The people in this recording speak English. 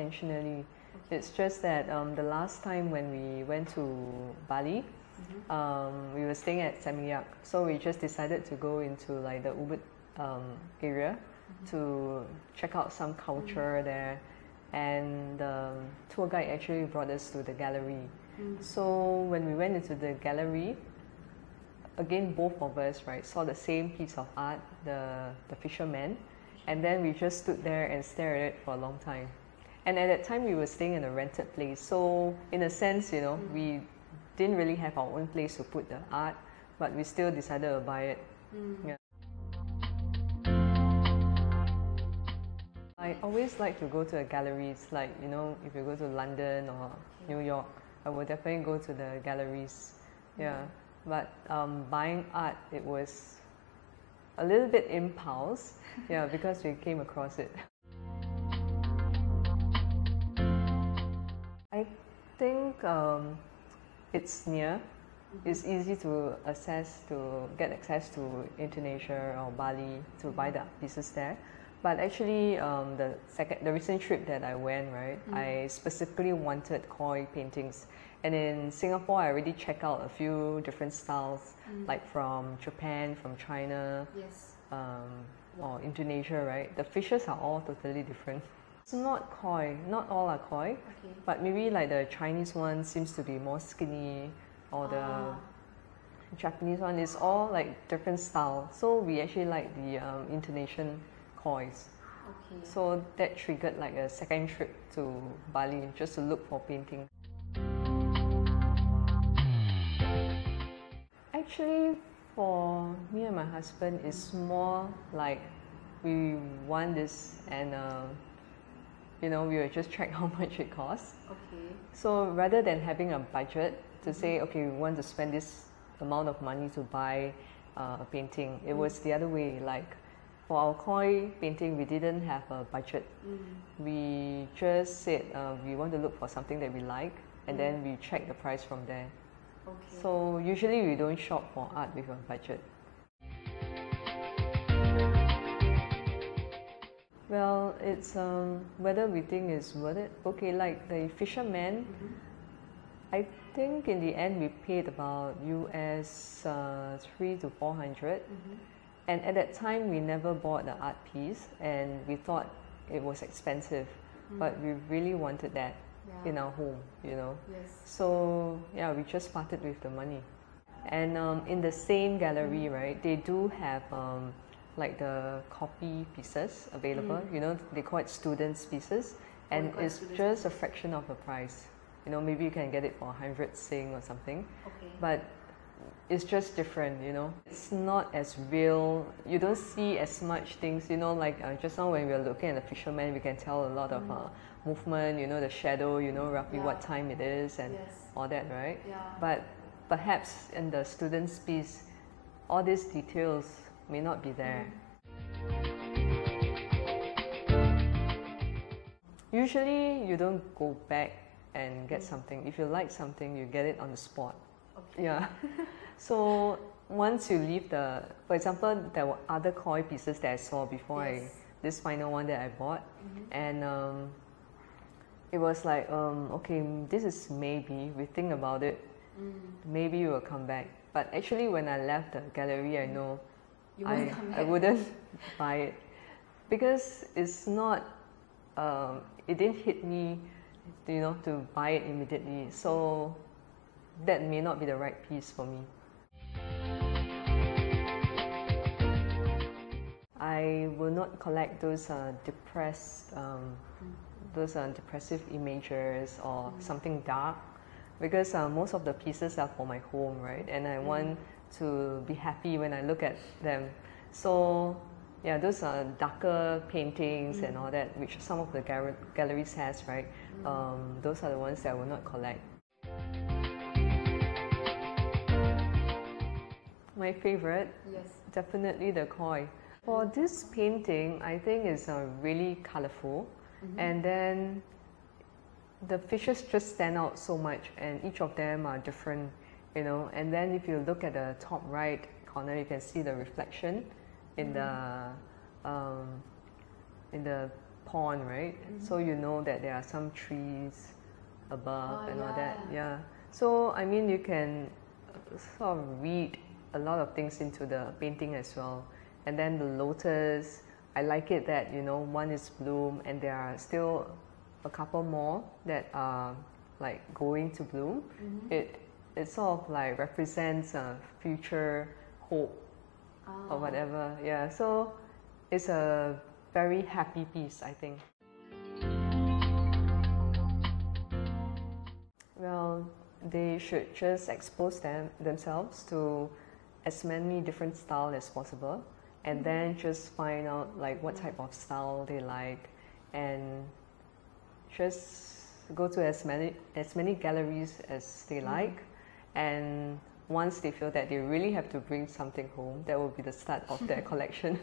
intentionally. It's just that the last time when we went to Bali, we were staying at Seminyak, so we just decided to go into like the Ubud area to check out some culture there, and the tour guide actually brought us to the gallery. So when we went into the gallery, again both of us, right, saw the same piece of art, the Fisherman, and then we just stood there and stared at it for a long time. And at that time we were staying in a rented place, so in a sense, you know, we didn't really have our own place to put the art, but we still decided to buy it. Yeah. I always like to go to the galleries, like, you know, if you go to London or New York, I would definitely go to the galleries. Yeah, but buying art, it was a little bit impulse, yeah, because we came across it. I think it's near. It's easy to get access to Indonesia or Bali to buy the pieces there. But actually, the recent trip that I went, right, I specifically wanted koi paintings. And in Singapore, I already checked out a few different styles, like from Japan, from China, or Indonesia, right? The fishes are all totally different. It's not koi, not all are koi, but maybe like the Chinese one seems to be more skinny, or the Japanese one is all like different style. So we actually like the Indonesian kois. So that triggered like a second trip to Bali just to look for painting. Actually, for me and my husband, it's more like we want this, and you know, we will just check how much it costs. So rather than having a budget to say, okay, we want to spend this amount of money to buy a painting, it was the other way. Like for our koi painting, we didn't have a budget. We just said we want to look for something that we like, and then we check the price from there. So usually we don't shop for art with a budget. Well, it's whether we think it's worth it. Okay, like the Fisherman, I think in the end we paid about US 300 to 400. And at that time we never bought the art piece, and we thought it was expensive, but we really wanted that in our home, you know. So yeah, we just parted with the money. And in the same gallery, right, they do have like the copy pieces available. You know, they call it students' pieces, and it's just a fraction of the price. You know, maybe you can get it for 100 Sing or something, but it's just different, you know. It's not as real. You don't see as much things, you know, like just now when we were looking at the Fisherman, we can tell a lot of movement, you know, the shadow, you know, roughly what time it is and all that, right? But perhaps in the student's piece, all these details may not be there. Usually you don't go back and get something. If you like something, you get it on the spot. Yeah. So once you leave for example, there were other koi pieces that I saw before this final one that I bought, and it was like, okay, this is maybe, we think about it, maybe you will come back. But actually when I left the gallery, I know I wouldn't buy it, because it's not, it didn't hit me, you know, to buy it immediately. So that may not be the right piece for me. I will not collect those depressive images or something dark, because most of the pieces are for my home, right? And I want to be happy when I look at them. So yeah, those are darker paintings and all that, which some of the galleries has, right? Those are the ones that I will not collect. My favorite, definitely the koi. For this painting, I think it's really colorful, and then the fishes just stand out so much, and each of them are different, you know. And then if you look at the top right corner, you can see the reflection in the pond, right? So you know that there are some trees above and all that. Yeah. So I mean, you can sort of read a lot of things into the painting as well. And then the lotus, I like it that, you know, one is bloom and there are still a couple more that are like going to bloom. It sort of like represents a future hope or whatever. Yeah, so it's a very happy piece, I think. Well, they should just expose themselves to as many different styles as possible, and then just find out like what type of style they like, and just go to as many galleries as they like. And once they feel that they really have to bring something home, that will be the start of their collection.